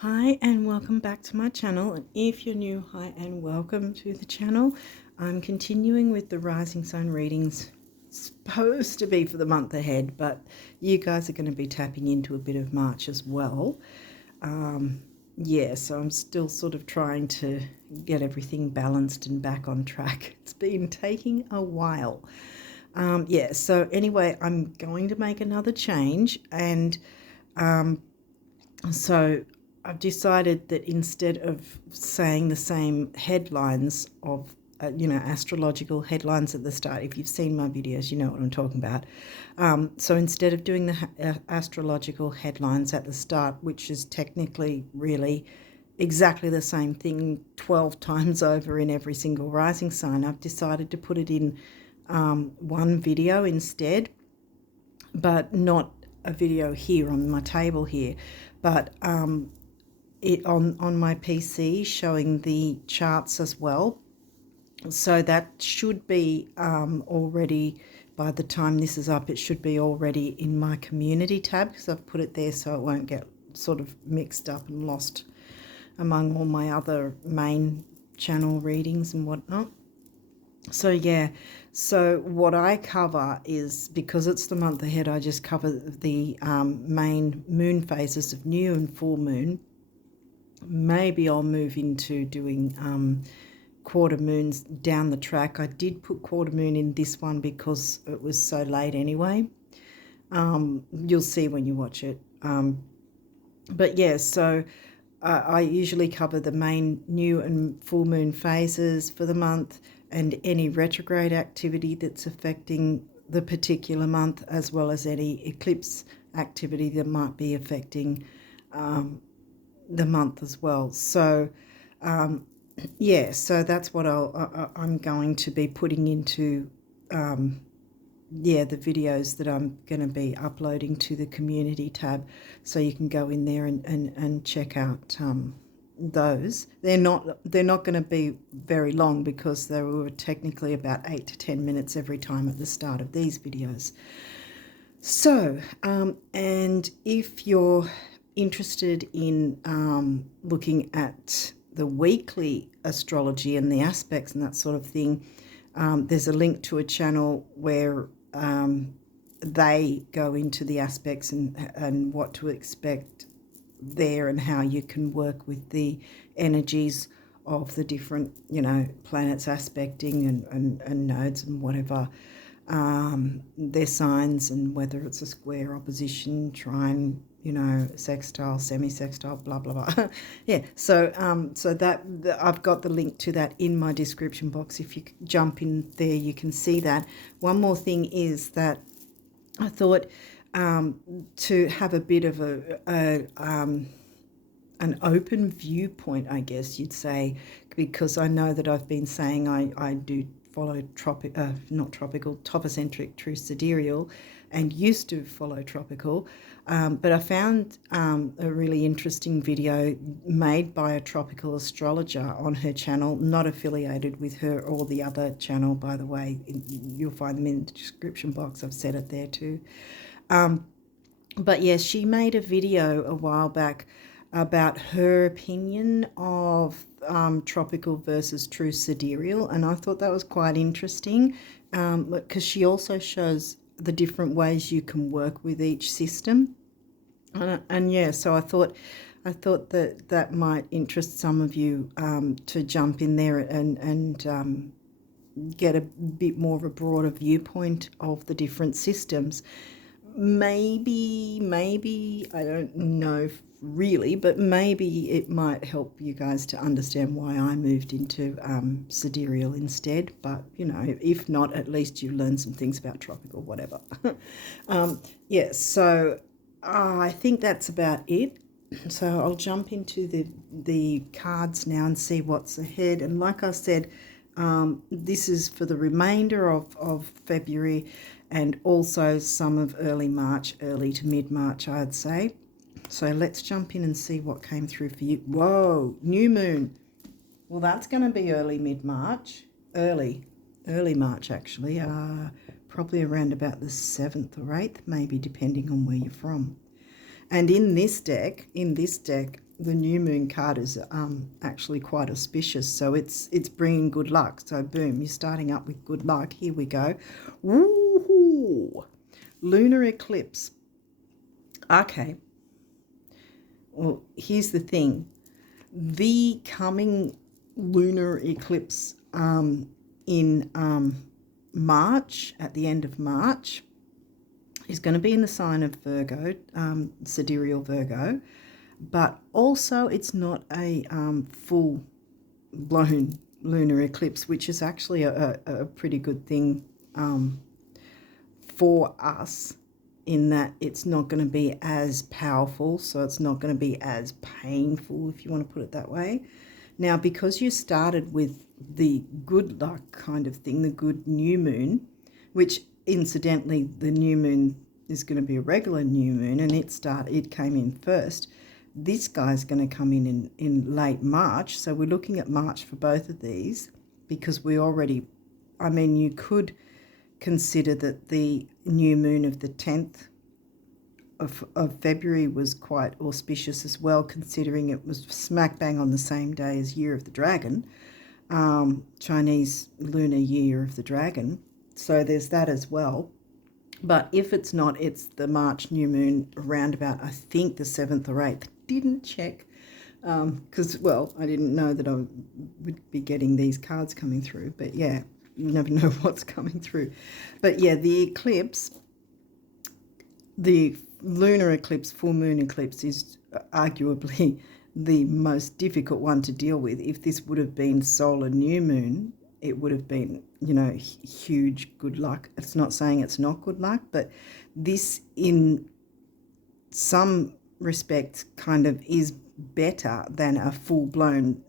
Hi and welcome back to my channel, and if you're new, hi and welcome to the channel. I'm continuing with the rising sign readings, supposed to be for the month ahead, but you guys are going to be tapping into a bit of March as well. Yeah, so I'm still sort of trying to get everything balanced and back on track. It's been taking a while. Yeah, so anyway, I'm going to make another change, and so I've decided that instead of saying the same headlines of, astrological headlines at the start, if you've seen my videos, you know what I'm talking about. So instead of doing the astrological headlines at the start, which is technically really exactly the same thing 12 times over in every single rising sign, I've decided to put it in one video instead, but not a video here on my table here, but it on my PC showing the charts as well. So that should be already, by the time this is up, it should be already in my community tab, because I've put it there so it won't get sort of mixed up and lost among all my other main channel readings and whatnot. So yeah, so what I cover is, because it's the month ahead, I just cover the main moon phases of new and full moon. Maybe I'll move into doing quarter moons down the track. I did put quarter moon in this one because it was so late anyway. You'll see when you watch it. But yeah, so I usually cover the main new and full moon phases for the month, and any retrograde activity that's affecting the particular month, as well as any eclipse activity that might be affecting the month as well. So yeah, so that's what I'm going to be putting into the videos that I'm going to be uploading to the community tab, so you can go in there and check out those. They're not going to be very long, because they were technically about 8 to 10 minutes every time at the start of these videos. So and if you're interested in looking at the weekly astrology and the aspects and that sort of thing, there's a link to a channel where they go into the aspects and what to expect there, and how you can work with the energies of the different, planets aspecting and nodes and whatever, their signs, and whether it's a square, opposition, trine, sextile, semi-sextile, blah blah blah. Yeah, so that I've got the link to that in my description box. If you jump in there, you can see that. One more thing is that I thought to have a bit of an open viewpoint, I guess you'd say, because I know that I've been saying I do follow topocentric, true sidereal, and used to follow tropical, but I found a really interesting video made by a tropical astrologer on her channel, not affiliated with her or the other channel, by the way. You'll find them in the description box. I've said it there too. But yes, she made a video a while back about her opinion of tropical versus true sidereal, and I thought that was quite interesting, because she also shows the different ways you can work with each system, and yeah, so I thought that might interest some of you, to jump in there and get a bit more of a broader viewpoint of the different systems. Maybe, I don't know really, but maybe it might help you guys to understand why I moved into sidereal instead. But, if not, at least you learn some things about tropical, whatever. Yeah, so I think that's about it. So I'll jump into the cards now and see what's ahead. And like I said, this is for the remainder of February, and also some of early March, early to mid-March, I'd say. So let's jump in and see what came through for you. Whoa, new moon. Well, that's going to be early mid-March. Early March, actually. Probably around about the 7th or 8th, maybe, depending on where you're from. And in this deck, the new moon card is actually quite auspicious. So it's bringing good luck. So boom, you're starting up with good luck. Here we go. Woohoo! Lunar eclipse. Okay. Well, here's the thing. The coming lunar eclipse in March, at the end of March, is going to be in the sign of Virgo, sidereal Virgo, but also it's not a full-blown lunar eclipse, which is actually a pretty good thing for us, in that it's not going to be as powerful, so it's not going to be as painful, if you want to put it that way. Now, because you started with the good luck kind of thing, the good new moon, which incidentally the new moon is going to be a regular new moon, and it came in first. This guy's going to come in late March, so we're looking at March for both of these, because we already, I mean, you could consider that the new moon of the 10th of February was quite auspicious as well, considering it was smack bang on the same day as Year of the Dragon, Chinese lunar Year of the Dragon. So there's that as well. But if it's not, it's the March new moon around about, I think, the 7th or 8th. Didn't check because, well, I didn't know that I would be getting these cards coming through. But yeah, you never know what's coming through. But yeah, the eclipse, the lunar eclipse, full moon eclipse, is arguably the most difficult one to deal with. If this would have been solar new moon, it would have been, you know, huge good luck. It's not saying it's not good luck, but this in some respects kind of is better than a full-blown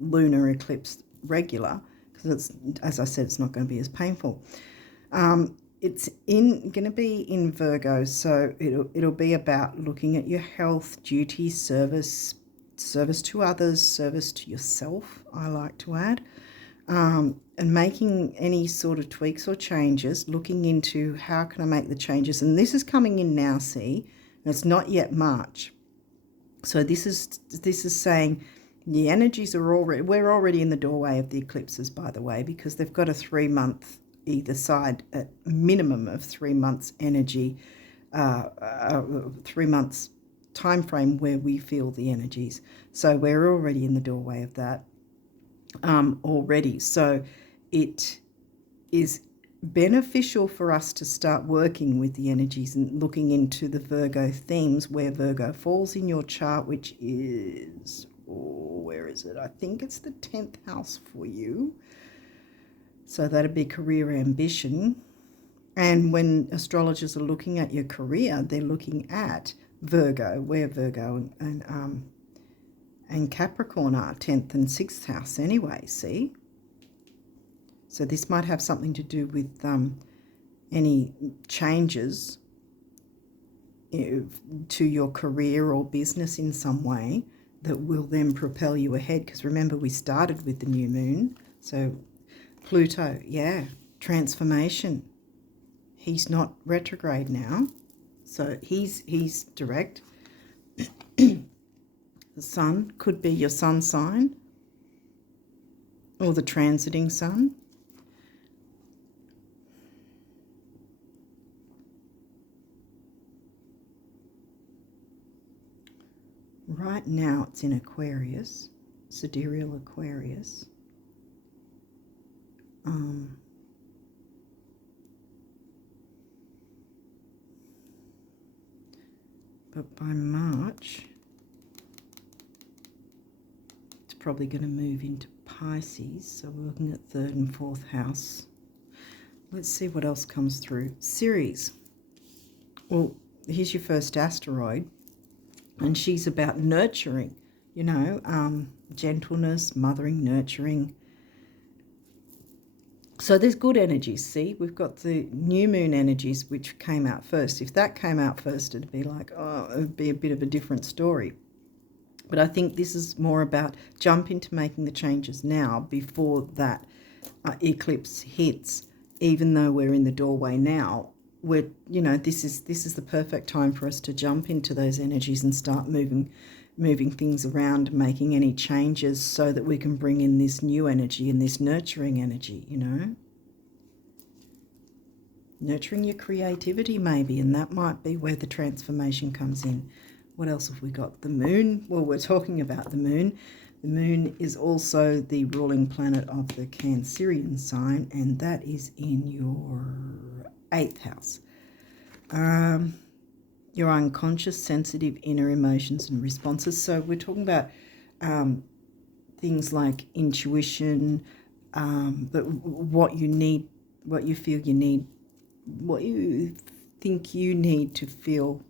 lunar eclipse regular, because it's, as I said, it's not going to be as painful. It's going to be in Virgo, so it'll be about looking at your health, duty, service to others, service to yourself, I like to add, and making any sort of tweaks or changes, looking into how can I make the changes. And this is coming in now, see, and it's not yet March. So this is saying the energies are already, we're already in the doorway of the eclipses, by the way, because they've got a 3-month either side, a minimum of 3 months energy, 3 months time frame where we feel the energies. So we're already in the doorway of that already. So it is beneficial for us to start working with the energies and looking into the Virgo themes, where Virgo falls in your chart, which is, where is it? I think it's the 10th house for you. So that'd be career ambition. And when astrologers are looking at your career, they're looking at Virgo, where Virgo and Capricorn are, 10th and 6th house anyway, see? So this might have something to do with any changes to your career or business in some way that will then propel you ahead. Because remember, we started with the new moon. So Pluto, yeah, transformation. He's not retrograde now. So he's direct. The sun could be your sun sign or the transiting sun. Right now it's in Aquarius, sidereal Aquarius. But by March, it's probably going to move into Pisces. So we're looking at 3rd and 4th house. Let's see what else comes through. Ceres. Well, here's your first asteroid. And she's about nurturing, you know, gentleness, mothering, nurturing. So there's good energies, see? We've got the new moon energies, which came out first. If that came out first, it'd be like, oh, it would be a bit of a different story. But I think this is more about jump into making the changes now before that eclipse hits. Even though we're in the doorway now, we're, you know, this is the perfect time for us to jump into those energies and start moving moving things around, making any changes so that we can bring in this new energy and this nurturing energy, you know. Nurturing your creativity maybe, and that might be where the transformation comes in. What else have we got? The moon. Well, we're talking about the moon. The moon is also the ruling planet of the Cancerian sign, and that is in your 8th house. Your unconscious, sensitive inner emotions and responses. So we're talking about things like intuition, but what you need, what you feel you need, what you think you need to feel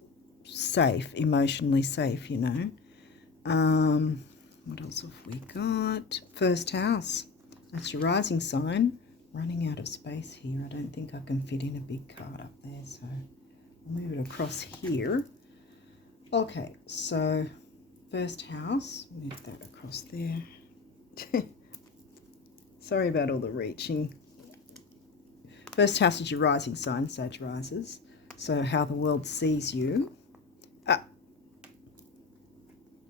safe, emotionally safe, you know. What else have we got? 1st house. That's your rising sign. Running out of space here. I don't think I can fit in a big card up there, so I'll move it across here. Okay, so 1st house. Move that across there. Sorry about all the reaching. 1st house is your rising sign, Sag rises. So how the world sees you.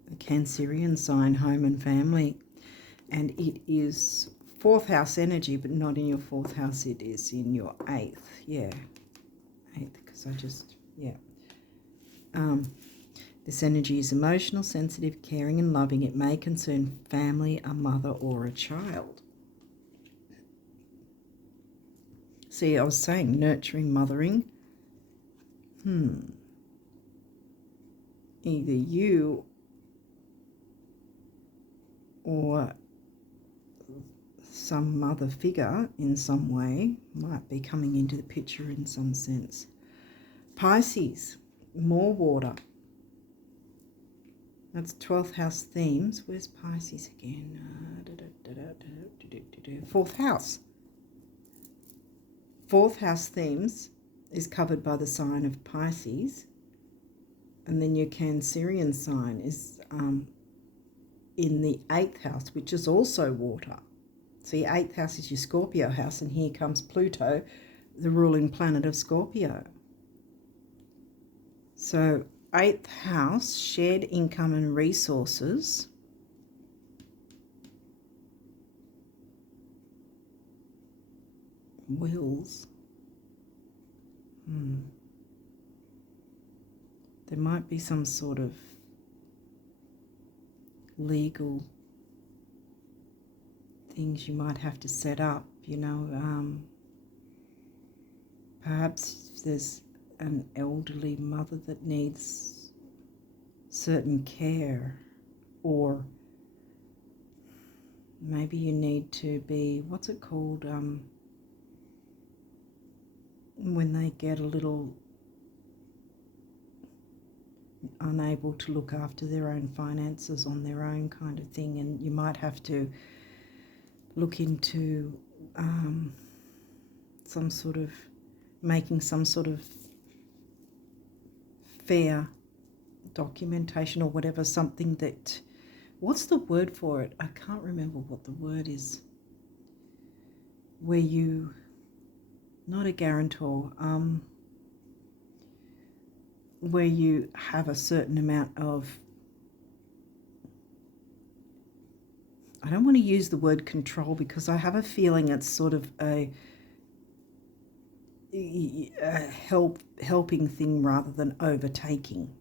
The Cancerian sign, home and family. And it is 4th house energy, but not in your 4th house. It is in your 8th. Yeah. 8th, because I just, yeah. This energy is emotional, sensitive, caring and loving. It may concern family, a mother or a child. See, I was saying nurturing, mothering. Either you or some mother figure in some way might be coming into the picture in some sense. Pisces, more water. That's 12th house themes. Where's Pisces again? 4th house. 4th house themes is covered by the sign of Pisces. And then your Cancerian sign is in the 8th house, which is also water. So your 8th house is your Scorpio house, and here comes Pluto, the ruling planet of Scorpio. So 8th house, shared income and resources. Wills. There might be some sort of legal things you might have to set up, you know. Perhaps there's an elderly mother that needs certain care, or maybe you need to be, what's it called, when they get a little unable to look after their own finances on their own, kind of thing, and you might have to look into some sort of making some sort of fair documentation or whatever, something that, what's the word for it? I can't remember what the word is, where you, not a guarantor, where you have a certain amount of, I don't want to use the word control because I have a feeling it's sort of a helping thing rather than overtaking.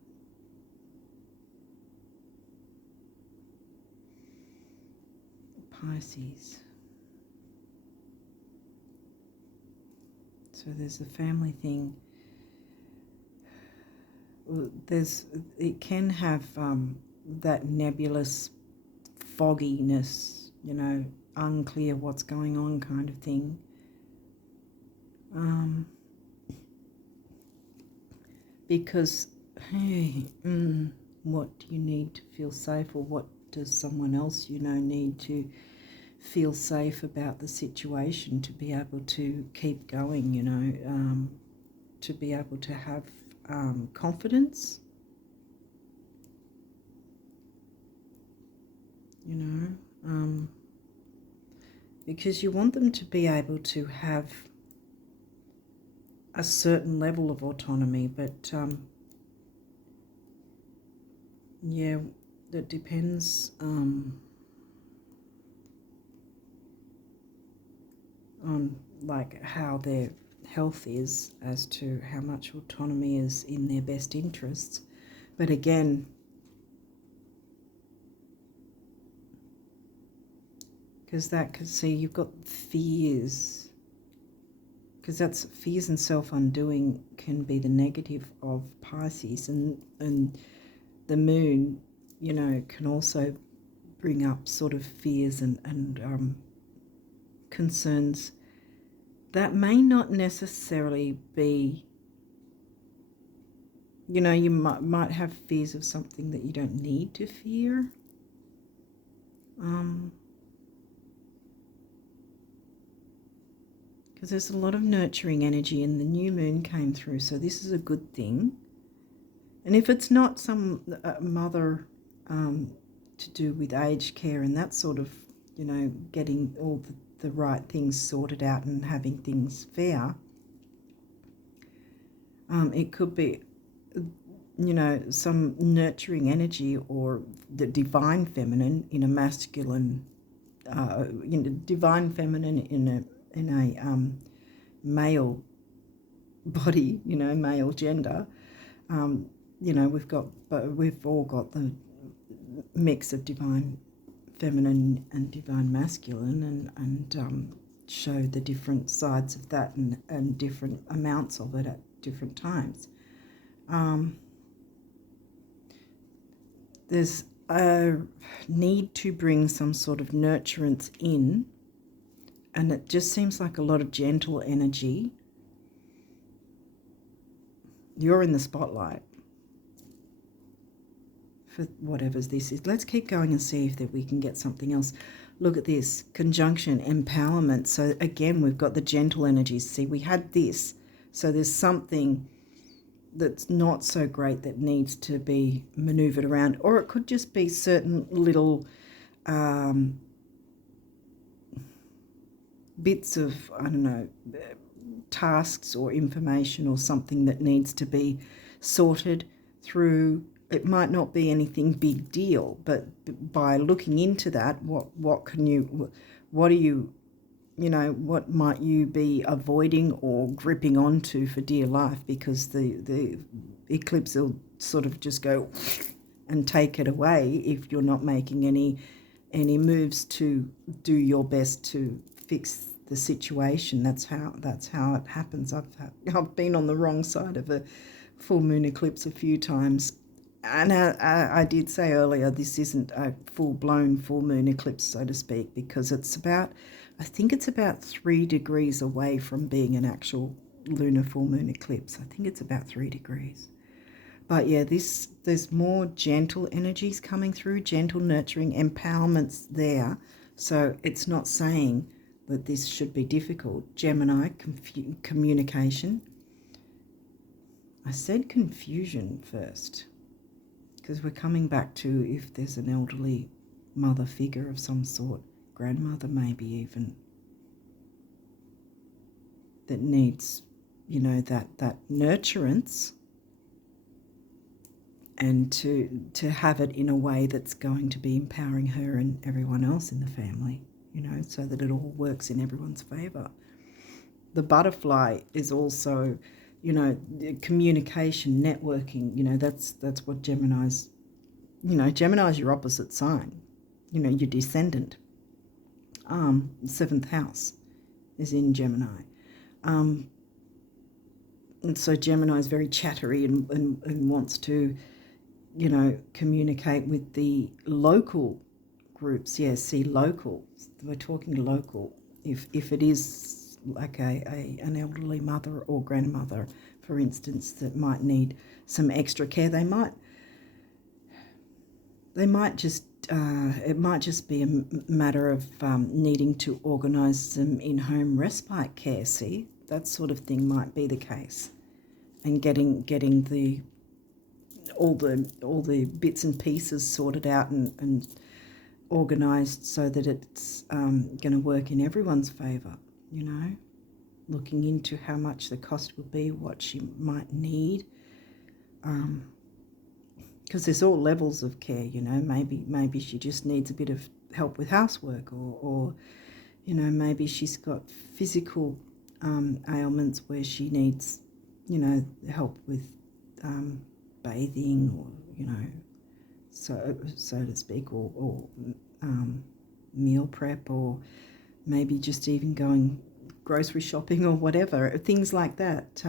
Pisces. So there's a family thing. It can have that nebulous fogginess, you know, unclear what's going on kind of thing. Because, hey, what do you need to feel safe, or what does someone else, you know, need to feel safe about the situation to be able to keep going, you know, to be able to have confidence, you know, because you want them to be able to have a certain level of autonomy, but yeah, It depends on like how their health is as to how much autonomy is in their best interests. But again, because that could see you've got fears, because that's fears and self-undoing can be the negative of Pisces, and the moon, you know, can also bring up sort of fears and concerns that may not necessarily be, you know, you might have fears of something that you don't need to fear. Because there's a lot of nurturing energy, and the new moon came through, so this is a good thing. And if it's not some mother to do with aged care and that sort of, you know, getting all the right things sorted out and having things fair, it could be, you know, some nurturing energy or the divine feminine in a masculine, you know, divine feminine in a male body, you know, male gender. You know, we've all got the mix of divine feminine and divine masculine, and show the different sides of that and different amounts of it at different times. There's a need to bring some sort of nurturance in, and it just seems like a lot of gentle energy. You're in the spotlight for whatever's this is. Let's keep going and see if that we can get something else. Look at this, conjunction, empowerment. So again, we've got the gentle energies. See, we had this. So there's something that's not so great that needs to be maneuvered around, or it could just be certain little bits of, I don't know, tasks or information or something that needs to be sorted through. It might not be anything big deal, but by looking into that, what are you, you know, what might you be avoiding or gripping onto for dear life, because the eclipse will sort of just go and take it away if you're not making any moves to do your best to fix the situation. That's how it happens. I've been on the wrong side of a full moon eclipse a few times. And I did say earlier, this isn't a full-blown full moon eclipse, so to speak, because it's about, I think it's about 3 degrees away from being an actual lunar full moon eclipse. I think it's about 3 degrees. But yeah, there's more gentle energies coming through, gentle, nurturing, empowerments there. So it's not saying that this should be difficult. Gemini, communication. I said confusion first, because we're coming back to if there's an elderly mother figure of some sort, grandmother maybe even, that needs, you know, that nurturance, and to have it in a way that's going to be empowering her and everyone else in the family, you know, so that it all works in everyone's favor. The butterfly is also, you know, communication, networking, you know, that's what Gemini's, you know, Gemini's your opposite sign, you know, your descendant. 7th house is in Gemini. And so Gemini is very chattery and wants to, you know, communicate with the local groups. Yeah, see, local. We're talking local. If it is like an elderly mother or grandmother, for instance, that might need some extra care, they might just it might just be a matter of needing to organise some in-home respite care. See, that sort of thing might be the case, and getting all the bits and pieces sorted out and organised so that it's going to work in everyone's favour, you know, looking into how much the cost would be, what she might need. because there's all levels of care, you know. Maybe she just needs a bit of help with housework, or you know, maybe she's got physical ailments where she needs, you know, help with bathing, or you know, so to speak, or meal prep, or maybe just even going grocery shopping or whatever. Things like that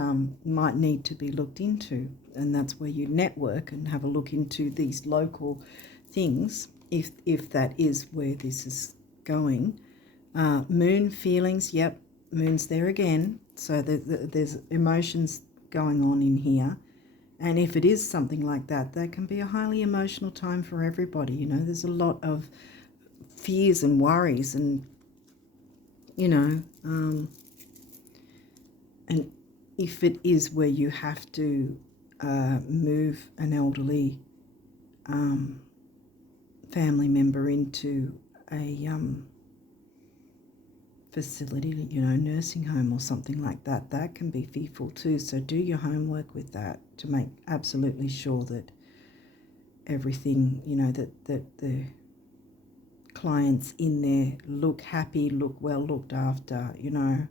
might need to be looked into, and that's where you network and have a look into these local things, if that is where this is going. Moon feelings, yep, moon's there again, so there's emotions going on in here. And if it is something like that, that can be a highly emotional time for everybody. You know, there's a lot of fears and worries, and you know, and if it is where you have to move an elderly family member into a facility, you know, nursing home or something like that, that can be fearful too. So do your homework with that to make absolutely sure that everything, you know, that the clients in there look happy, look well looked after, you know,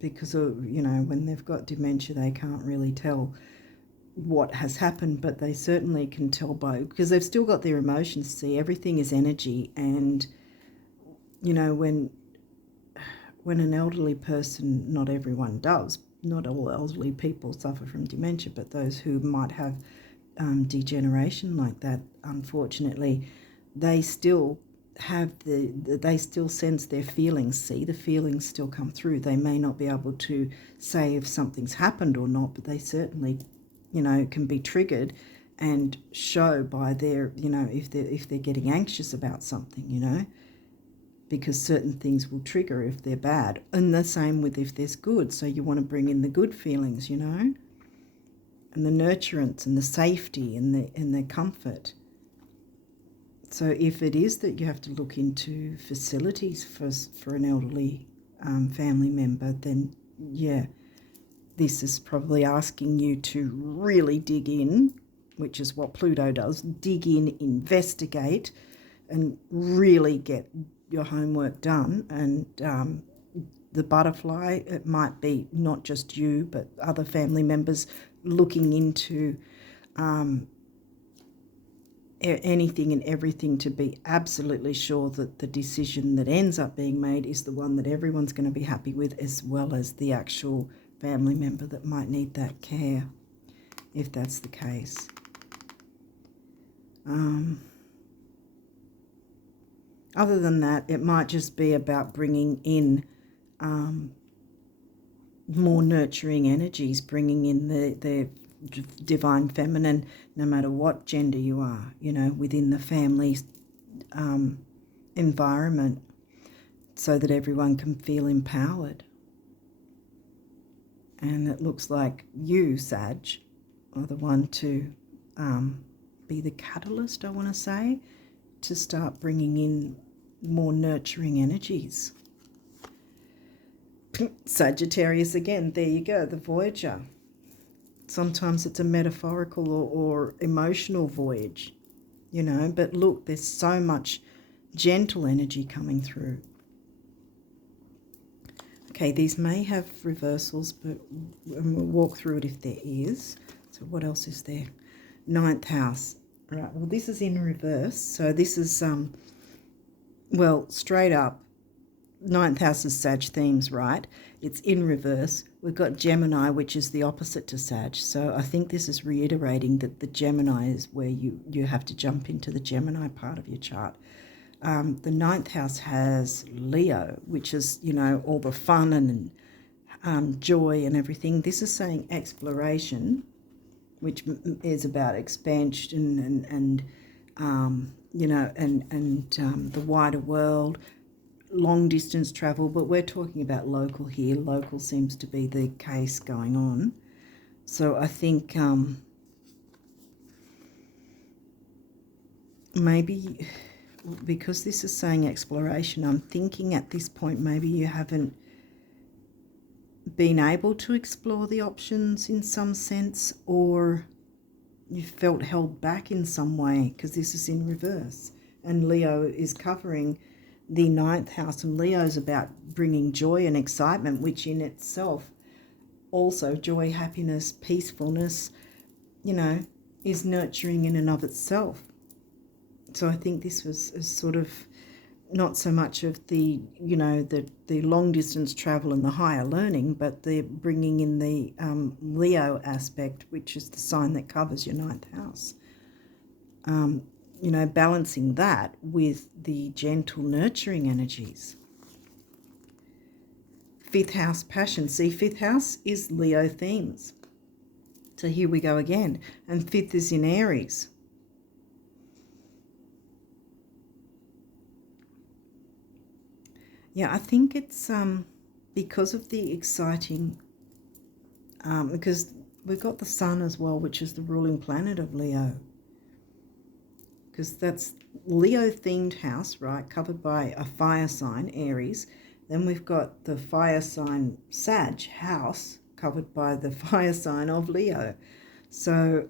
because of, you know, when they've got dementia, they can't really tell what has happened, but they certainly can tell because they've still got their emotions. See, everything is energy, and you know, when an elderly person, not everyone does, not all elderly people suffer from dementia, but those who might have degeneration like that, unfortunately, they still have they still sense their feelings. See, the feelings still come through. They may not be able to say if something's happened or not, but they certainly, you know, can be triggered and show by their, you know, if they're getting anxious about something, you know, because certain things will trigger if they're bad, and the same with if there's good. So you want to bring in the good feelings, you know, and the nurturance and the safety and the comfort. So if it is that you have to look into facilities for an elderly family member, then yeah, this is probably asking you to really dig in, which is what Pluto does. Dig in, investigate, and really get your homework done. And the butterfly, it might be not just you, but other family members looking into anything and everything to be absolutely sure that the decision that ends up being made is the one that everyone's going to be happy with, as well as the actual family member that might need that care, if that's the case. Other than that, it might just be about bringing in more nurturing energies, bringing in the divine feminine, no matter what gender you are, you know, within the family environment, so that everyone can feel empowered. And it looks like you, Sag, are the one to be the catalyst, I want to say, to start bringing in more nurturing energies. Sagittarius again, there you go, the Voyager. Sometimes it's a metaphorical or emotional voyage, you know, but look, there's so much gentle energy coming through. Okay, these may have reversals, but we'll walk through it if there is. So what else is there? 9th house. Right, well, this is in reverse. So this is, well, straight up, 9th house is Sag themes, right? It's in reverse. We've got Gemini, which is the opposite to Sag. So I think this is reiterating that the Gemini is where you have to jump into the Gemini part of your chart. The 9th house has Leo, which is, you know, all the fun and joy and everything. This is saying exploration, which is about expansion and you know, and the wider world, long distance travel, but we're talking about local here. Local seems to be the case going on. So I think maybe because this is saying exploration, I'm thinking at this point maybe you haven't been able to explore the options in some sense, or you felt held back in some way, because this is in reverse. And Leo is covering the 9th house, and Leo's about bringing joy and excitement, which in itself also joy, happiness, peacefulness, you know, is nurturing in and of itself. So I think this was sort of not so much of the, you know, the long distance travel and the higher learning, but the bringing in the Leo aspect, which is the sign that covers your 9th house. You know, balancing that with the gentle nurturing energies. 5th house, passion. See, 5th house is Leo themes. So here we go again. And 5th is in Aries. Yeah, I think it's because of the exciting, because we've got the sun as well, which is the ruling planet of Leo. Because that's Leo-themed house, right, covered by a fire sign, Aries. Then we've got the fire sign Sag house, covered by the fire sign of Leo. So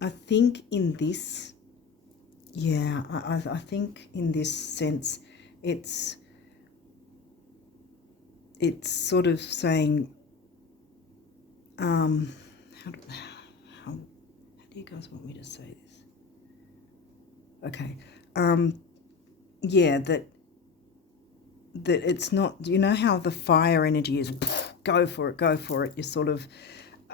I think in this, yeah, I think in this sense, it's sort of saying, how do you guys want me to say this? Okay, yeah, that it's not, you know how the fire energy is, go for it, you sort of,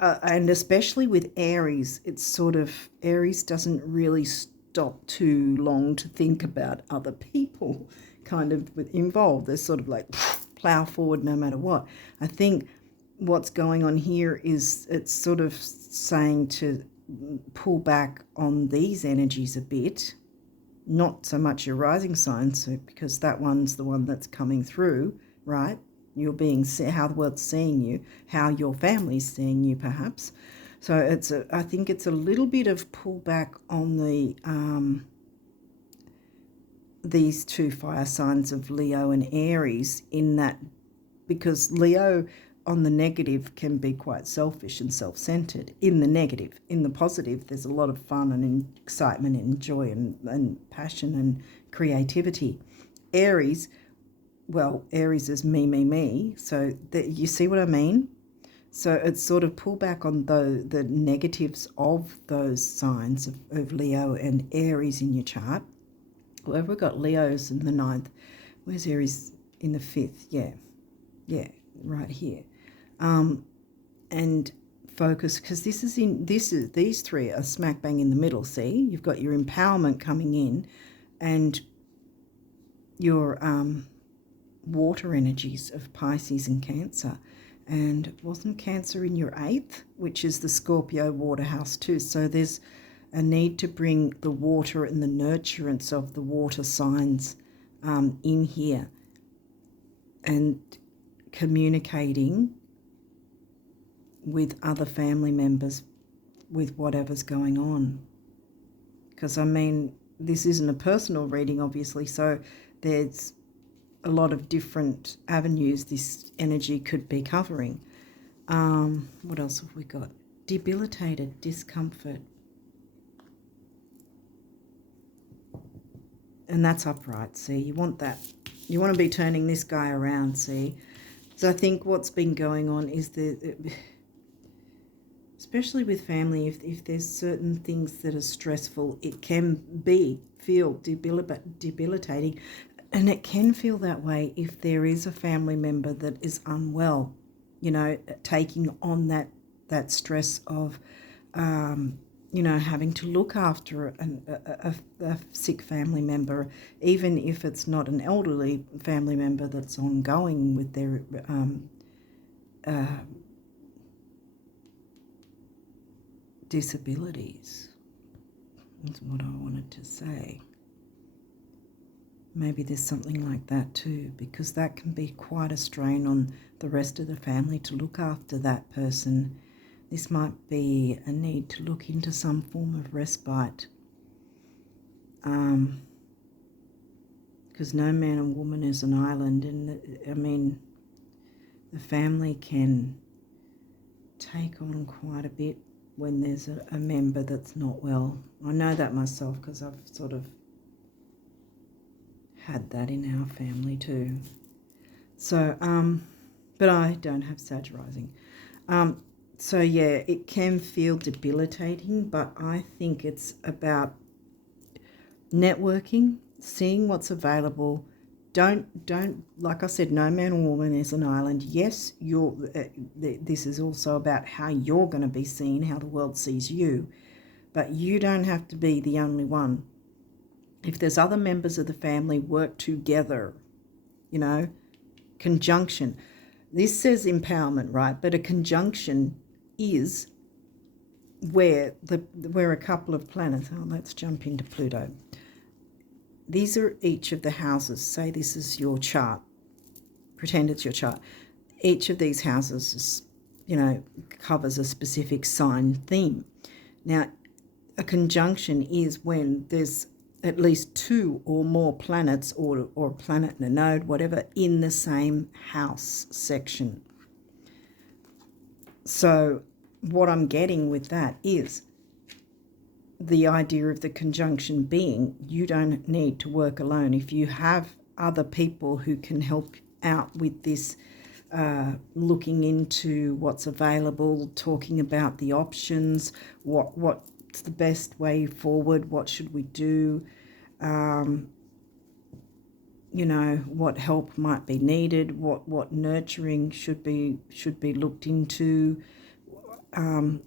and especially with Aries, it's sort of, Aries doesn't really stop too long to think about other people kind of involved. They're sort of like plow forward no matter what. I think what's going on here is it's sort of saying to pull back on these energies a bit, not so much your rising sign, so because that one's the one that's coming through, right? You're being, how the world's seeing you, how your family's seeing you, perhaps. So it's I think it's a little bit of pullback on the these two fire signs of Leo and Aries, in that, because Leo on the negative can be quite selfish and self-centered. In the negative. In the positive, there's a lot of fun and excitement and joy and passion and creativity. Aries, well, Aries is me. So you see what I mean? So it's sort of pull back on the negatives of those signs of Leo and Aries in your chart. Well, we've got Leo's in the 9th. Where's Aries in the 5th? Yeah, right here. And focus, because these three are smack bang in the middle. See, you've got your empowerment coming in, and your water energies of Pisces and Cancer. And wasn't Cancer in your 8th, which is the Scorpio water house too? So there's a need to bring the water and the nurturance of the water signs in here, and communicating with other family members with whatever's going on. Because, I mean, this isn't a personal reading, obviously, so there's a lot of different avenues this energy could be covering. What else have we got? Debilitated, discomfort. And that's upright, see? You want that. You want to be turning this guy around, see? So I think what's been going on is especially with family, if there's certain things that are stressful, it can feel debilitating. And it can feel that way if there is a family member that is unwell, you know, taking on that stress of, you know, having to look after a sick family member, even if it's not an elderly family member that's ongoing with their disabilities. That's what I wanted to say. Maybe there's something like that too, because that can be quite a strain on the rest of the family to look after that person. This might be a need to look into some form of respite, because no man and woman is an island. And I mean, The family can take on quite a bit when there's a member that's not well. I know that myself because I've sort of had that in our family too. So, but I don't have Sag rising. So yeah, it can feel debilitating, but I think it's about networking, seeing what's available. Don't like I said, no man or woman is an island. Yes, this is also about how you're going to be seen, how the world sees you, but you don't have to be the only one. If there's other members of the family, work together, conjunction. This says empowerment, right? But a conjunction is where a couple of planets. Oh, let's jump into Pluto. These are each of the houses. Say this is your chart. Pretend it's your chart. Each of these houses is, covers a specific sign theme. Now, a conjunction is when there's at least two or more planets or a planet and a node, whatever, in the same house section. So what I'm getting with that is the idea of the conjunction being you don't need to work alone. If you have other people who can help out with this, looking into what's available, talking about the options, what's the best way forward, what should we do, what help might be needed, what nurturing should be looked into,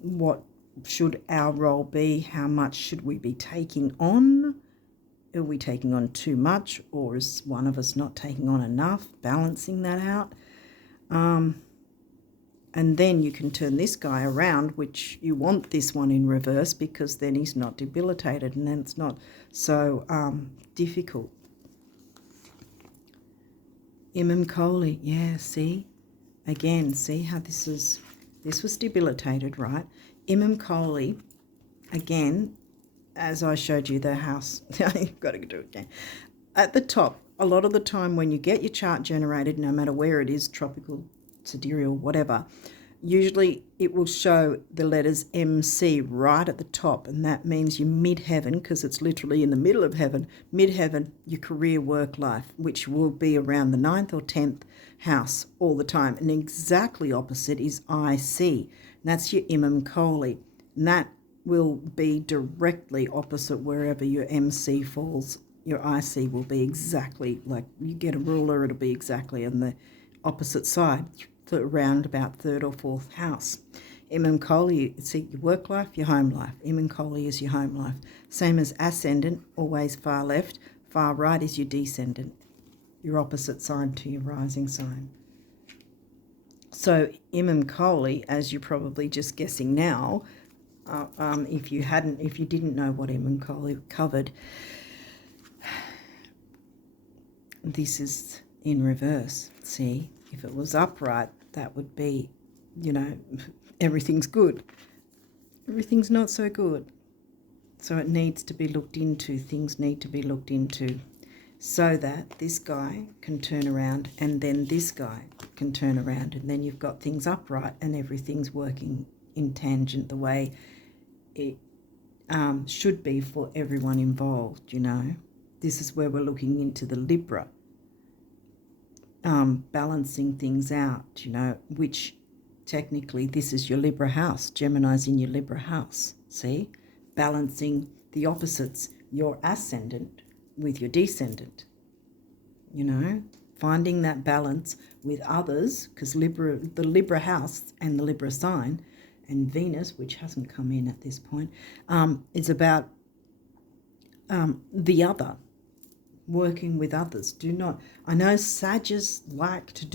what should our role be, how much should we be taking on, are we taking on too much, or is one of us not taking on enough, balancing that out. And then you can turn this guy around, which you want this one in reverse because then he's not debilitated and then it's not so difficult. Imam Kohli, yeah, see? Again, see how this was debilitated, right? Imam Kohli, again, as I showed you the house, you've got to do it again. At the top, a lot of the time when you get your chart generated, no matter where it is, tropical, sidereal, whatever, usually it will show the letters MC right at the top, and that means you're mid-heaven because it's literally in the middle of heaven. Mid-heaven, your career, work life, which will be around the 9th or 10th house all the time. And exactly opposite is IC, and that's your Imam Kohli, and that will be directly opposite wherever your MC falls. Your IC will be exactly like you get a ruler, it'll be exactly on the opposite side, around about 3rd or 4th house. Imam Kohli, see your work life, your home life. Imam Kohli is your home life. Same as Ascendant, always far left. Far right is your Descendant, your opposite sign to your rising sign. So Imam Kohli, as you're probably just guessing now, if you didn't know what Imam Kohli covered, this is in reverse. See, if it was upright, that would be, everything's good. Everything's not so good. So it needs to be looked into. Things need to be looked into so that this guy can turn around and then this guy can turn around. And then you've got things upright and everything's working in tangent the way it should be for everyone involved, This is where we're looking into the Libra. Balancing things out, which technically this is your Libra house. Gemini's in your Libra house, see? Balancing the opposites, your Ascendant with your Descendant, finding that balance with others, because the Libra house and the Libra sign and Venus, which hasn't come in at this point, is about the other. Working with others. I know Sagittarius like to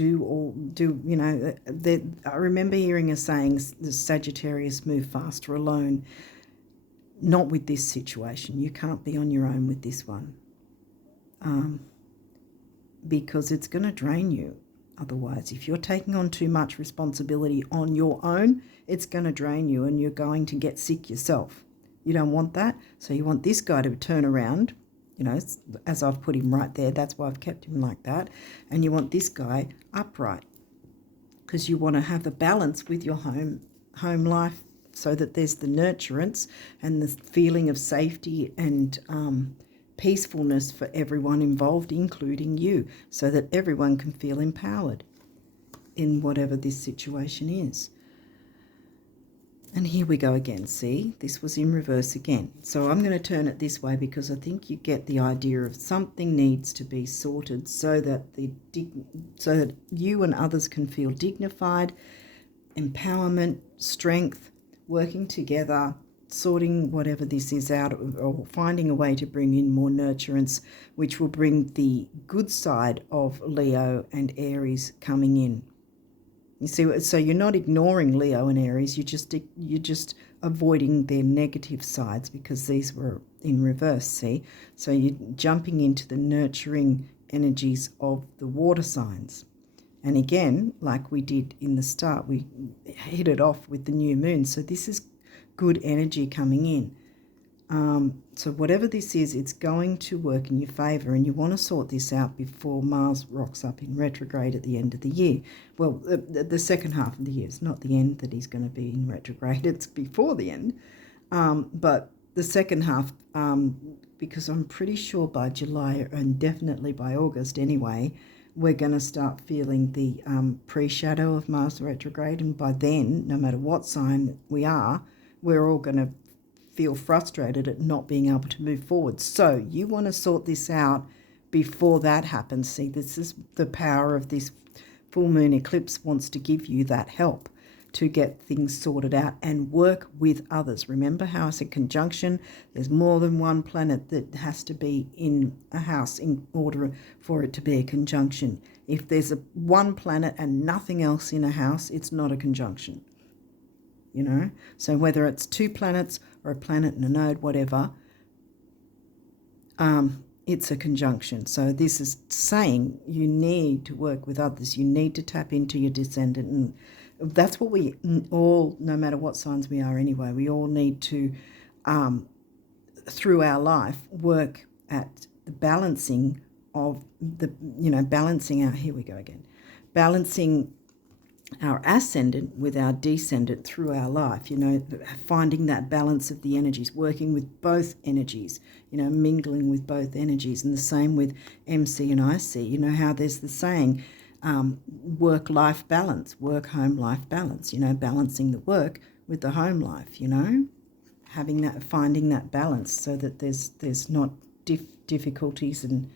I remember hearing a saying, the Sagittarius move faster alone. Not with this situation. You can't be on your own with this one. Because it's going to drain you otherwise. If you're taking on too much responsibility on your own, it's going to drain you and you're going to get sick yourself. You don't want that. So you want this guy to turn around, as I've put him right there. That's why I've kept him like that. And you want this guy upright. because you want to have a balance with your home life, so that there's the nurturance and the feeling of safety and peacefulness for everyone involved, including you, so that everyone can feel empowered in whatever this situation is. And here we go again. See, this was in reverse again. So I'm going to turn it this way because I think you get the idea of something needs to be sorted so that you and others can feel dignified, empowerment, strength, working together, sorting whatever this is out, or finding a way to bring in more nurturance, which will bring the good side of Leo and Aries coming in. You see, so you're not ignoring Leo and Aries, you're just avoiding their negative sides because these were in reverse, see? So you're jumping into the nurturing energies of the water signs. And again, like we did in the start, we hit it off with the new moon. So this is good energy coming in. So whatever this is, it's going to work in your favour, and you want to sort this out before Mars rocks up in retrograde at the end of the year. Well, the second half of the year. It's not the end that he's going to be in retrograde. It's before the end. But the second half, because I'm pretty sure by July and definitely by August anyway, we're going to start feeling the pre-shadow of Mars retrograde. And by then, no matter what sign we are, we're all going to feel frustrated at not being able to move forward. So you want to sort this out before that happens. See, this is the power of this full moon eclipse, wants to give you that help to get things sorted out and work with others. Remember how I said conjunction? There's more than one planet that has to be in a house in order for it to be a conjunction. If there's one planet and nothing else in a house, it's not a conjunction. You know, so whether it's two planets or a planet and a node, whatever, it's a conjunction. So this is saying you need to work with others. You need to tap into your descendant. And that's what we all, no matter what signs we are anyway, we all need to, through our life, work at the balancing of the, balancing out, here we go again, balancing our ascendant with our descendant through our life, finding that balance of the energies, working with both energies, mingling with both energies. And the same with MC and IC, how there's the saying, work-life balance, work-home-life balance, balancing the work with the home life, having that, finding that balance so that there's not difficulties and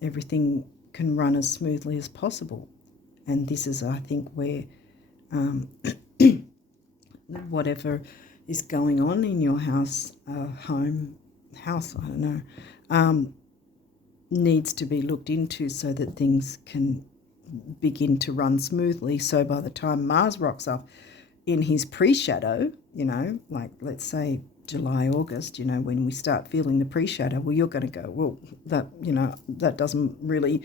everything can run as smoothly as possible. And this is, I think, where whatever is going on in your house, house, I don't know, needs to be looked into so that things can begin to run smoothly. So by the time Mars rocks up in his pre-shadow, like let's say July, August, when we start feeling the pre-shadow, well, you're going to go, well, that doesn't really...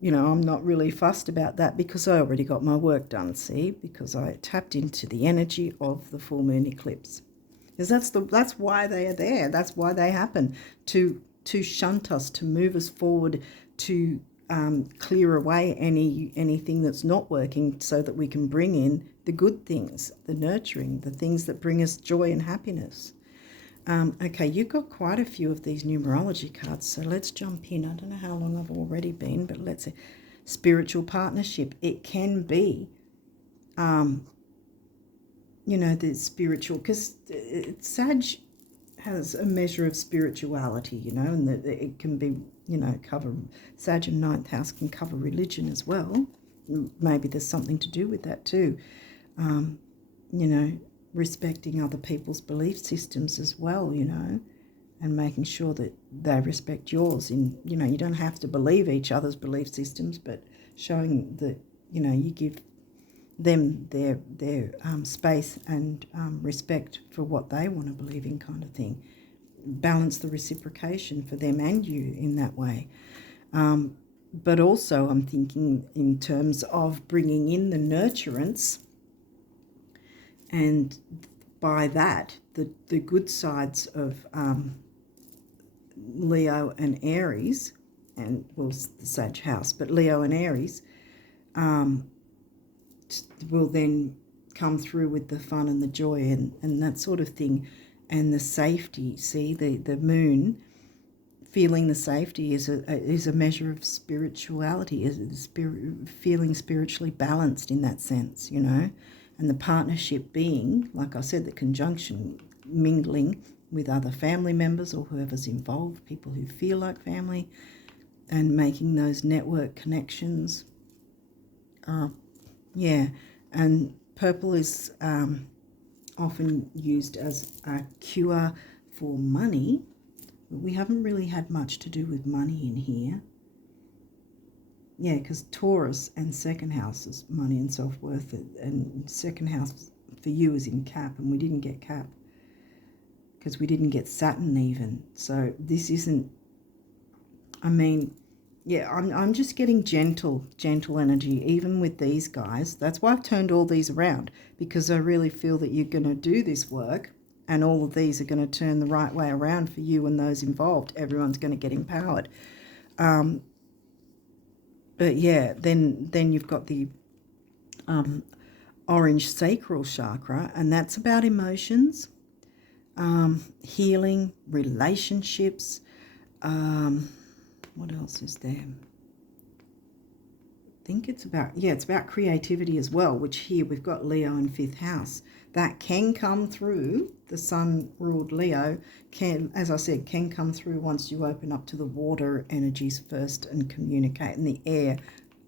I'm not really fussed about that because I already got my work done, see, because I tapped into the energy of the full moon eclipse. Because that's why they are there. That's why they happen, to shunt us, to move us forward, to clear away anything that's not working so that we can bring in the good things, the nurturing, the things that bring us joy and happiness. Okay, you've got quite a few of these numerology cards, so let's jump in. I don't know how long I've already been, but let's say spiritual partnership. It can be, the spiritual, because Sag has a measure of spirituality, and that it can be, cover, Sag and ninth house can cover religion as well. Maybe there's something to do with that too, respecting other people's belief systems as well, and making sure that they respect yours. You don't have to believe each other's belief systems, but showing that, you give them their space and respect for what they want to believe in, kind of thing. Balance the reciprocation for them and you in that way. But also I'm thinking in terms of bringing in the nurturance, and by that, the good sides of Leo and Aries, and well, the Sag house, but Leo and Aries, will then come through with the fun and the joy and that sort of thing, and the safety. See, the moon, feeling the safety is a measure of spirituality, is feeling spiritually balanced in that sense, you know, and the partnership being, like I said, the conjunction, mingling with other family members or whoever's involved, people who feel like family, and making those network connections. Yeah, and purple is often used as a cure for money. But we haven't really had much to do with money in here. Yeah, because Taurus and second house is money and self-worth, and second house for you is in Cap, and we didn't get Cap because we didn't get Saturn even. So this isn't, I mean, yeah, I'm just getting gentle energy, even with these guys. That's why I've turned all these around, because I really feel that you're going to do this work, and all of these are going to turn the right way around for you and those involved. Everyone's going to get empowered. But yeah, then you've got the orange sacral chakra, and that's about emotions, healing, relationships. What else is there? I think it's about, yeah, it's about creativity as well, which here we've got Leo in 5th house. That can come through. The sun-ruled Leo can, as I said, can come through once you open up to the water energies first and communicate, in the air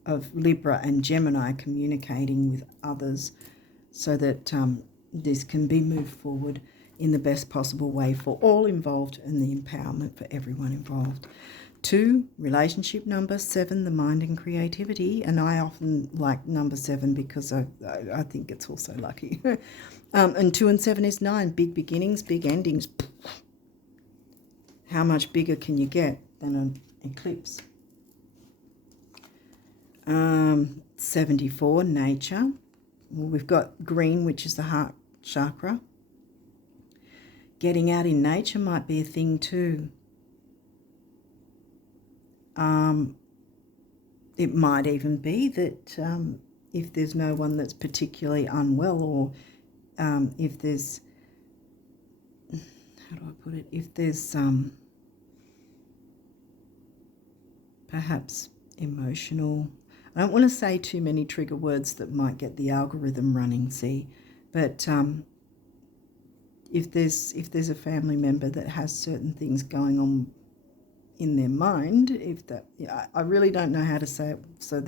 of Libra and Gemini, communicating with others, so that this can be moved forward in the best possible way for all involved, and the empowerment for everyone involved. 2, relationship number. 7, the mind and creativity. And I often like number 7 because I think it's also lucky. And 2 and 7 is 9, big beginnings, big endings. How much bigger can you get than an eclipse? 74, nature. Well, we've got green, which is the heart chakra. Getting out in nature might be a thing too. It might even be that if there's no one that's particularly unwell, or if there's, how do I put it, if there's perhaps emotional, I don't want to say too many trigger words that might get the algorithm running, see, but if there's a family member that has certain things going on in their mind, if that, yeah, I really don't know how to say it, so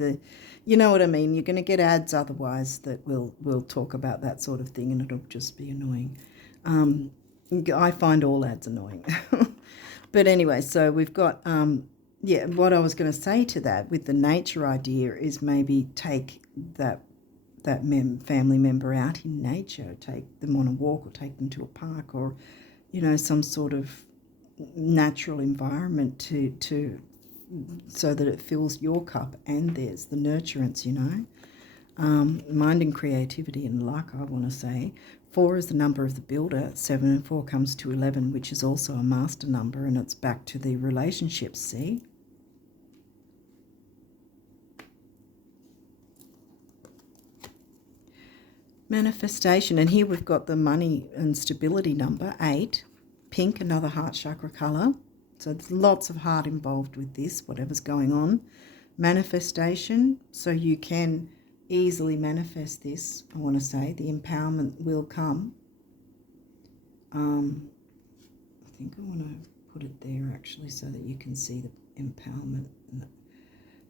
you know what I mean, you're going to get ads otherwise that will talk about that sort of thing, and it'll just be annoying. I find all ads annoying. But anyway, so we've got yeah, what I was going to say to that with the nature idea is maybe take that family member out in nature, take them on a walk, or take them to a park, or, you know, some sort of natural environment to so that it fills your cup and theirs, the nurturance, you know. Mind and creativity and luck, I want to say. 4 is the number of the builder. 7 and 4 comes to 11, which is also a master number, and it's back to the relationships, see. Manifestation, and here we've got the money and stability number, 8. Pink, another heart chakra colour. So there's lots of heart involved with this, whatever's going on. Manifestation, so you can easily manifest this, I want to say. The empowerment will come. I think I want to put it there actually so that you can see the empowerment.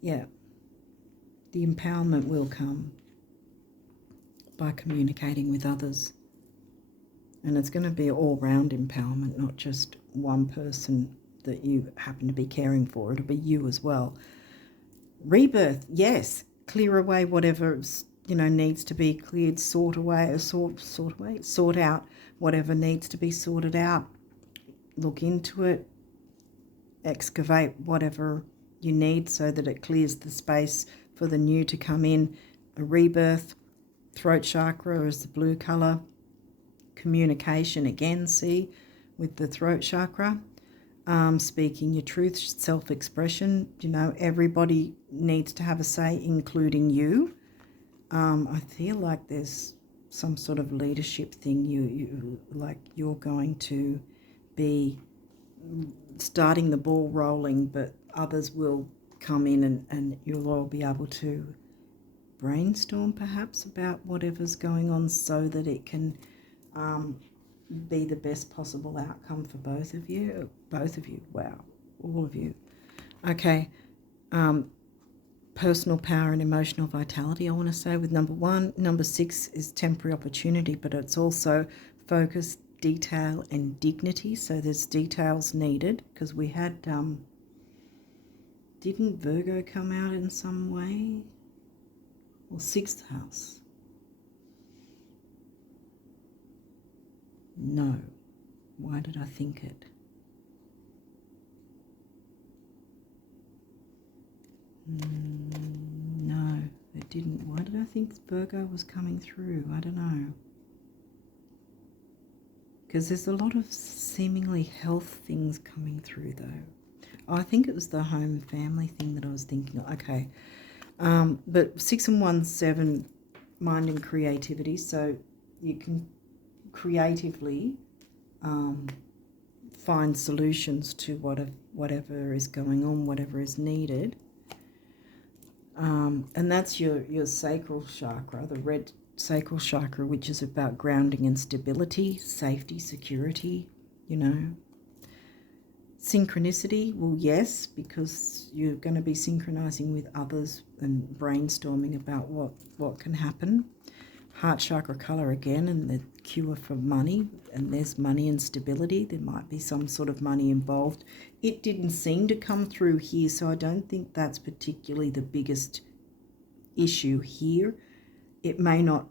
Yeah, the empowerment will come by communicating with others. And it's going to be all-round empowerment, not just one person that you happen to be caring for. It'll be you as well. Rebirth, yes. Clear away whatever, you know, needs to be cleared, sort out whatever needs to be sorted out. Look into it. Excavate whatever you need so that it clears the space for the new to come in. A rebirth. Throat chakra is the blue colour. Communication again, see, with the throat chakra. Speaking your truth, self-expression. You know, everybody needs to have a say, including you. I feel like there's some sort of leadership thing. You're going to be starting the ball rolling, but others will come in and you'll all be able to brainstorm perhaps about whatever's going on so that it can be the best possible outcome for both of you. Wow, all of you. Okay. Personal power and emotional vitality, I want to say, with number 1. Number 6 is temporary opportunity, but it's also focus, detail, and dignity. So there's details needed, because we had, didn't Virgo come out in some way? Or 6th house? No. Why did I think it? No, it didn't. Why did I think Virgo was coming through? I don't know. Because there's a lot of seemingly health things coming through, though. Oh, I think it was the home family thing that I was thinking of. Okay. But 6 and 1, 7, mind and creativity. So you can creatively find solutions to whatever is going on, whatever is needed. And that's your sacral chakra, the red sacral chakra, which is about grounding and stability, safety, security, Synchronicity, well, yes, because you're going to be synchronizing with others and brainstorming about what can happen. Heart chakra color again, and the cure for money, and there's money and stability. There might be some sort of money involved. It didn't seem to come through here, so I don't think that's particularly the biggest issue here. It may not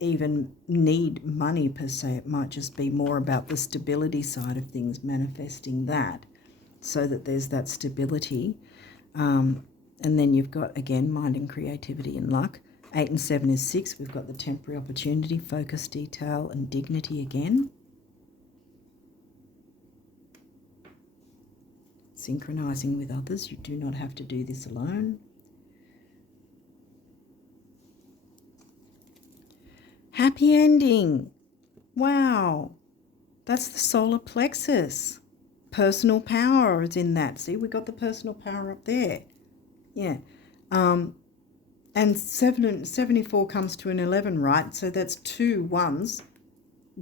even need money per se. It might just be more about the stability side of things, manifesting that so that there's that stability. And then you've got, again, mind and creativity and luck. 8 and 7 is 6. We've got the temporary opportunity, focus, detail, and dignity again. Synchronizing with others. You do not have to do this alone. Happy ending. Wow. That's the solar plexus. Personal power is in that. See, we got the personal power up there. Yeah. And 74 comes to an 11, right? So that's 2 1s,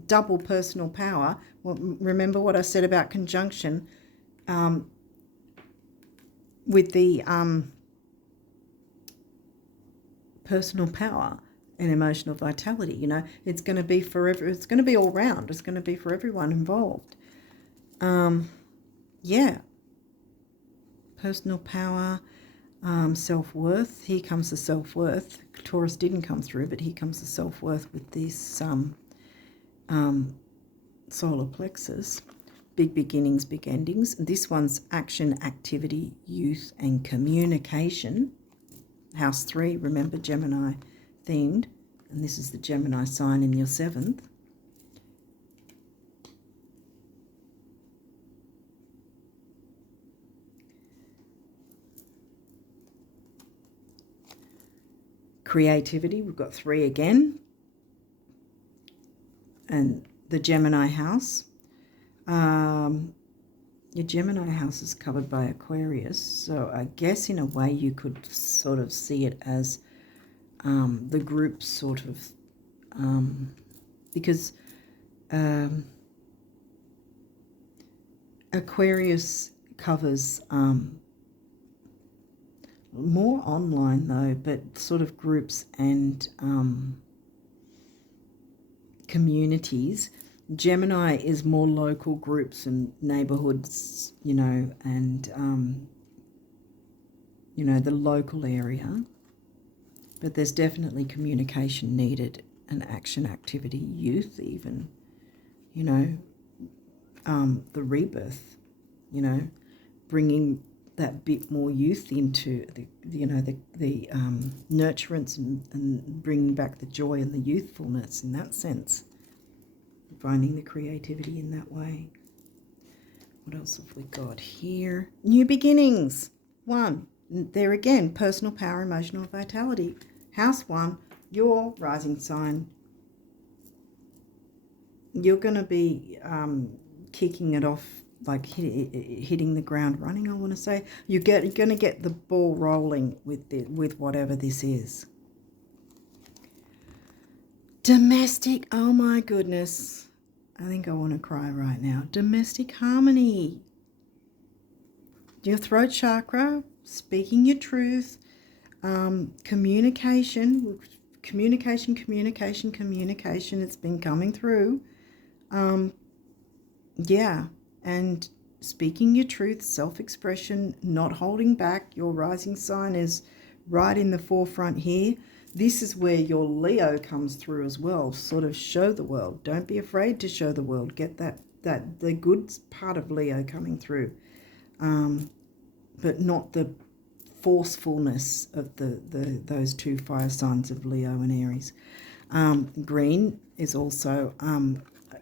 double personal power. Well, remember what I said about conjunction with the personal power and emotional vitality. It's going to be forever. It's going to be all round. It's going to be for everyone involved. Yeah. Personal power. Self-worth. Here comes the self-worth. Taurus didn't come through, but here comes the self-worth with this solar plexus. Big beginnings, big endings. This one's action, activity, youth, and communication. House 3, remember, Gemini themed. And this is the Gemini sign in your 7th. Creativity, we've got 3 again. And the Gemini house. Your Gemini house is covered by Aquarius. So I guess in a way you could sort of see it as the group sort of, because Aquarius covers more online though, but sort of groups and communities. Gemini is more local groups and neighborhoods, and the local area. But there's definitely communication needed, and action, activity, youth even, the rebirth, bringing that bit more youth into the nurturance and bringing back the joy and the youthfulness in that sense, finding the creativity in that way. What else have we got here? New beginnings. 1. There again, personal power, emotional vitality. House 1, your rising sign, you're going to be kicking it off, like hitting the ground running, I want to say. You're going to get the ball rolling with whatever this is. Domestic, oh my goodness. I think I want to cry right now. Domestic harmony. Your throat chakra, speaking your truth, communication. It's been coming through. Yeah, and speaking your truth, self-expression, not holding back. Your rising sign is right in the forefront here. This is where your Leo comes through as well. Sort of show the world. Don't be afraid to show the world. Get the good part of Leo coming through, but not the forcefulness of those two fire signs of Leo and Aries. Green is also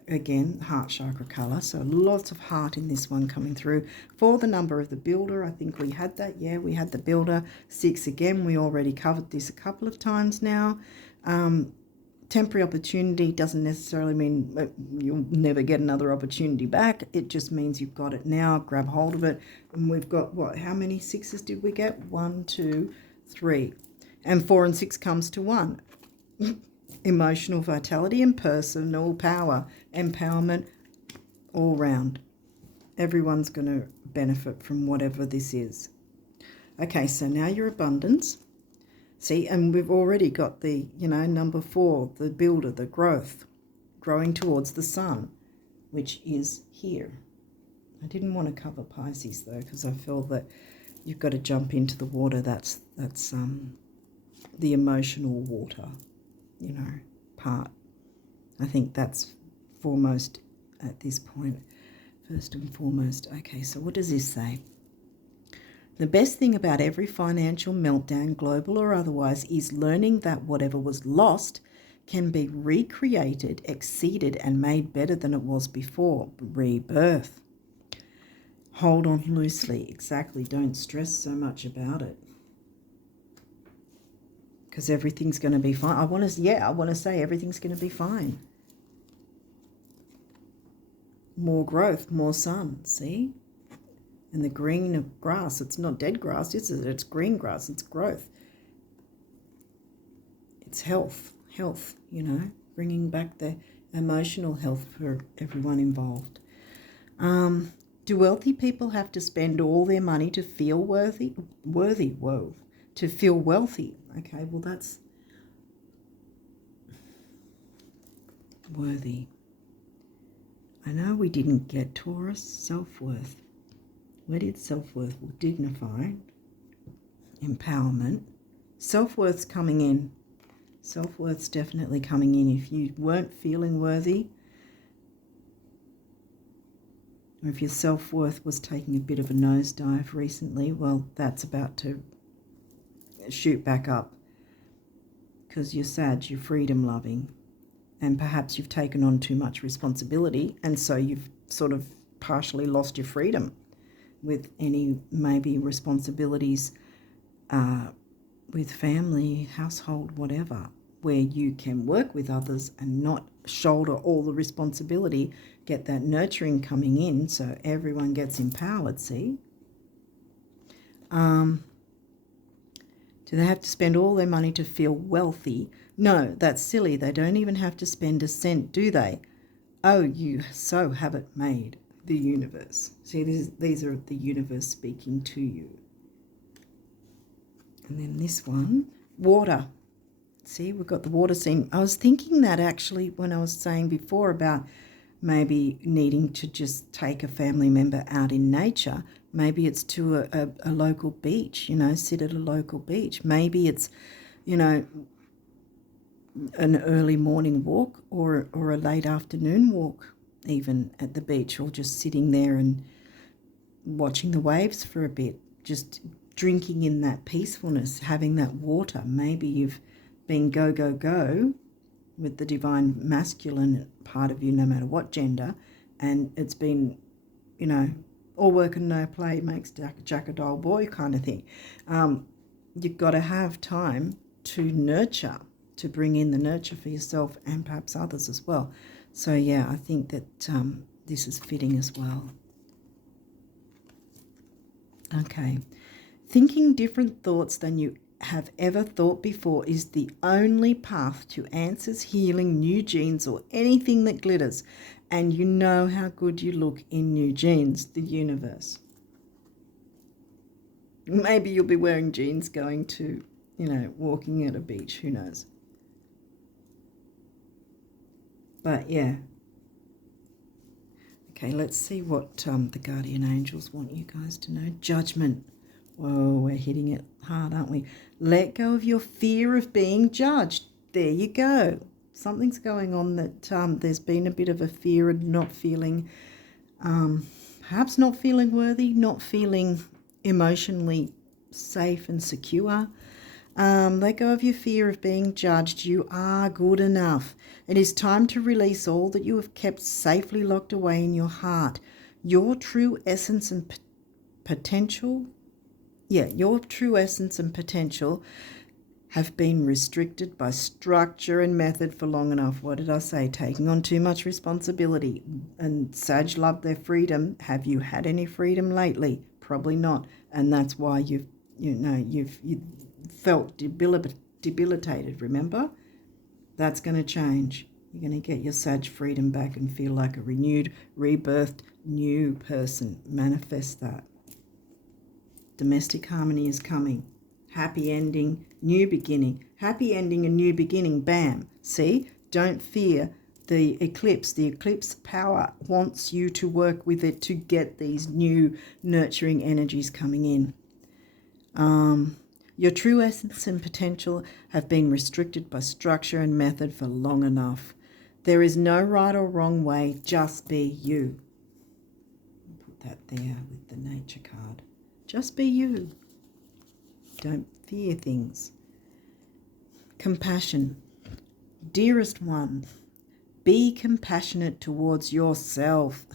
again heart chakra color, so lots of heart in this one coming through. For the number of the builder, I think we had that. Yeah, we had the builder. 6 again, we already covered this a couple of times now. Temporary opportunity doesn't necessarily mean you'll never get another opportunity back. It just means you've got it now. Grab hold of it. And we've got, what, how many 6s did we get? 1, 2, 3. And 4 and 6 comes to 1. Emotional vitality and personal power, empowerment all round. Everyone's going to benefit from whatever this is. Okay, so now your abundance. See, and we've already got the, number 4, the builder, the growth, growing towards the sun, which is here. I didn't want to cover Pisces though, because I feel that you've got to jump into the water. That's the emotional water, part. I think that's foremost at this point, first and foremost. Okay, so what does this say? The best thing about every financial meltdown, global or otherwise, is learning that whatever was lost can be recreated, exceeded, and made better than it was before. Rebirth. Hold on loosely. Exactly. Don't stress so much about it, because everything's going to be fine. I want to say everything's going to be fine. More growth, more sun. See? And the green of grass, it's not dead grass, is it? It's green grass, it's growth. It's health, bringing back the emotional health for everyone involved. Do wealthy people have to spend all their money to feel worthy? Whoa. To feel wealthy. Okay, well that's worthy. I know we didn't get Taurus, self-worth. Where did self-worth? Well, dignify, empowerment. Self-worth's coming in. Self-worth's definitely coming in. If you weren't feeling worthy, or if your self-worth was taking a bit of a nosedive recently, well, that's about to shoot back up, because you're Sag, you're freedom-loving, and perhaps you've taken on too much responsibility, and so you've sort of partially lost your freedom with any maybe responsibilities with family, household, whatever, where you can work with others and not shoulder all the responsibility, get that nurturing coming in so everyone gets empowered, see? Do they have to spend all their money to feel wealthy? No, that's silly. They don't even have to spend a cent, do they? Oh, you so have it made. The universe. See, these are the universe speaking to you. And then this one, water. See, we've got the water scene. I was thinking that actually when I was saying before about maybe needing to just take a family member out in nature. Maybe it's to a local beach, sit at a local beach. Maybe it's, an early morning walk or a late afternoon walk, even at the beach, or just sitting there and watching the waves for a bit, just drinking in that peacefulness, having that water. Maybe you've been go with the divine masculine part of you, no matter what gender, and it's been, all work and no play makes Jack a dull boy kind of thing. You've got to have time to nurture to bring in the nurture for yourself and perhaps others as well. So yeah, I think that this is fitting as well. Okay. Thinking different thoughts than you have ever thought before is the only path to answers, healing, new genes, or anything that glitters. And you know how good you look in new jeans, the universe. Maybe you'll be wearing jeans going to, walking at a beach, who knows. But yeah. Okay, let's see what the guardian angels want you guys to know. Judgment. Whoa, we're hitting it hard, aren't we? Let go of your fear of being judged. There you go. Something's going on that there's been a bit of a fear of not feeling, perhaps not feeling worthy, not feeling emotionally safe and secure. Let go of your fear of being judged. You are good enough. It is time to release all that you have kept safely locked away in your heart. Your true essence and potential, your true essence and potential have been restricted by structure and method for long enough. What did I say? Taking on too much responsibility. And Sag love their freedom. Have you had any freedom lately? Probably not. And that's why you've felt debilitated, remember? That's going to change. You're going to get your Sag freedom back and feel like a renewed, rebirthed, new person. Manifest that. Domestic harmony is coming. Happy ending, new beginning. Happy ending and new beginning, bam. See? Don't fear the eclipse. The eclipse power wants you to work with it to get these new nurturing energies coming in. Your true essence and potential have been restricted by structure and method for long enough. There is no right or wrong way, just be you. Put that there with the nature card. Just be you. Don't fear things. Compassion. Dearest one, be compassionate towards yourself.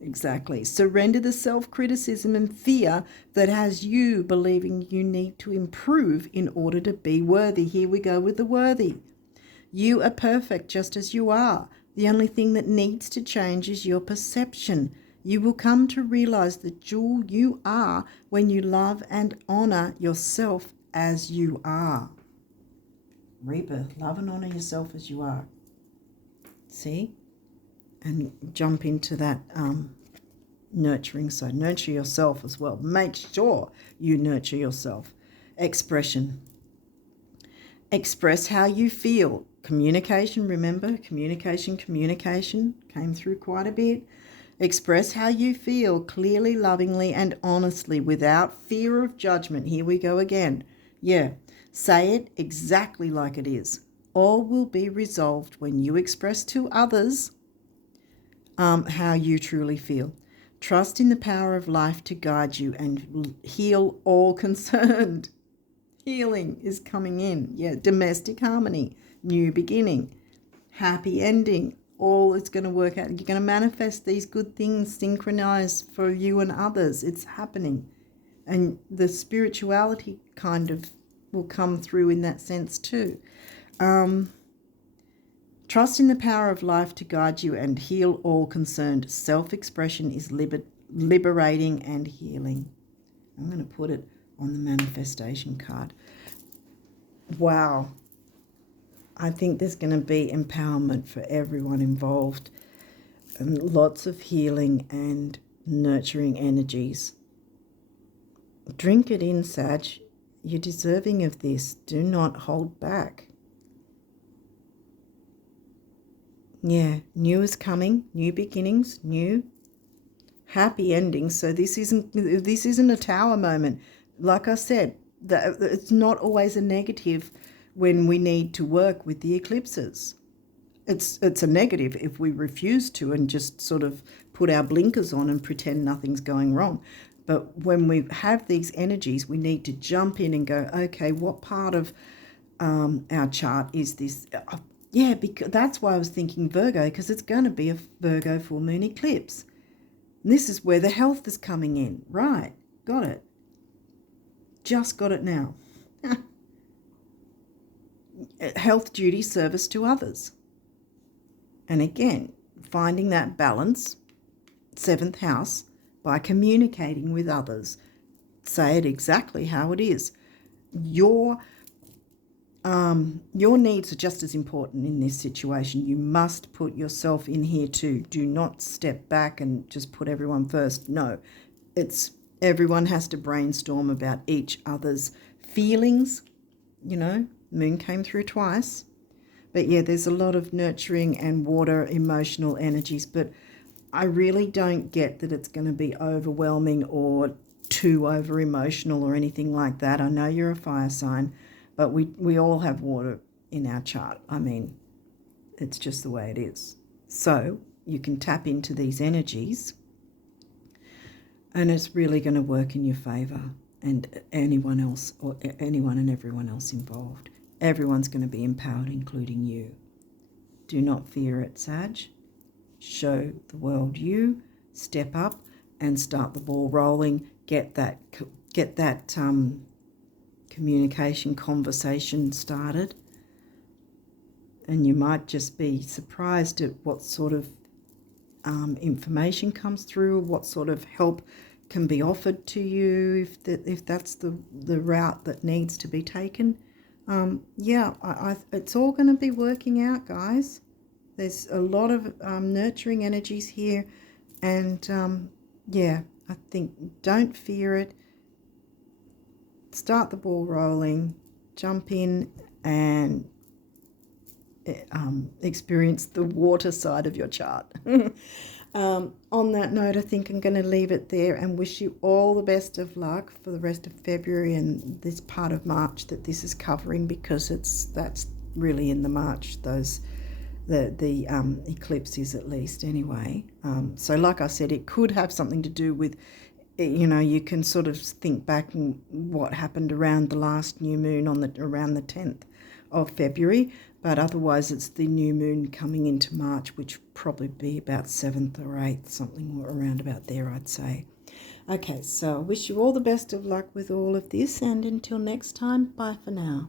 Exactly. Surrender the self-criticism and fear that has you believing you need to improve in order to be worthy. Here we go with the worthy. You are perfect just as you are. The only thing that needs to change is your perception. You will come to realize the jewel you are when you love and honor yourself as you are. Rebirth. Love and honor yourself as you are. See? And jump into that nurturing side. Nurture yourself as well. Make sure you nurture yourself. Expression. Express how you feel. Communication, remember? Communication came through quite a bit. Express how you feel clearly, lovingly, and honestly without fear of judgment. Here we go again. Yeah. Say it exactly like it is. All will be resolved when you express to others how you truly feel. Trust in the power of life to guide you and heal all concerned. Healing is coming in. Yeah, domestic harmony, new beginning, happy ending. All is going to work out. You're going to manifest these good things synchronized for you and others. It's happening. And the spirituality kind of will come through in that sense too. Trust in the power of life to guide you and heal all concerned. Self-expression is liberating and healing. I'm going to put it on the manifestation card. Wow. I think there's going to be empowerment for everyone involved. And lots of healing and nurturing energies. Drink it in, Sag. You're deserving of this. Do not hold back. Yeah, new is coming, new beginnings, new happy endings. So this isn't a tower moment. Like I said, it's not always a negative when we need to work with the eclipses. It's a negative if we refuse to and just sort of put our blinkers on and pretend nothing's going wrong. But when we have these energies, we need to jump in and go, okay, what part of our chart is this? Yeah, because that's why I was thinking Virgo, because it's going to be a Virgo full moon eclipse. And this is where the health is coming in. Right, got it. Just got it now. health, duty, service to others. And again, finding that balance, 7th house, by communicating with others. Say it exactly how it is. Your needs are just as important in this situation. You must put yourself in here too. Do not step back and just put everyone first. No, everyone has to brainstorm about each other's feelings. You know, moon came through twice. But yeah, there's a lot of nurturing and water emotional energies, but I really don't get that it's going to be overwhelming or too over emotional or anything like that. I know you're a fire sign, but we all have water in our chart. I mean, it's just the way it is. So you can tap into these energies and it's really going to work in your favor, and anyone else, or anyone and everyone else involved. Everyone's going to be empowered, including you. Do not fear it, Sag. Show the world you. Step up and start the ball rolling. Get that communication, conversation started. And you might just be surprised at what sort of information comes through, what sort of help can be offered to you if that's the route that needs to be taken. It's all going to be working out, guys. There's a lot of nurturing energies here, and I think don't fear it. Start the ball rolling, jump in and experience the water side of your chart. On that note, I think I'm going to leave it there and wish you all the best of luck for the rest of February and this part of March that this is covering, because that's really in the March, the eclipse is, at least anyway. So like I said, it could have something to do with, you know, you can sort of think back and what happened around the last new moon around the 10th of February, but otherwise it's the new moon coming into March, which would probably be about 7th or 8th, something around about there, I'd say. Okay, so I wish you all the best of luck with all of this, and until next time, bye for now.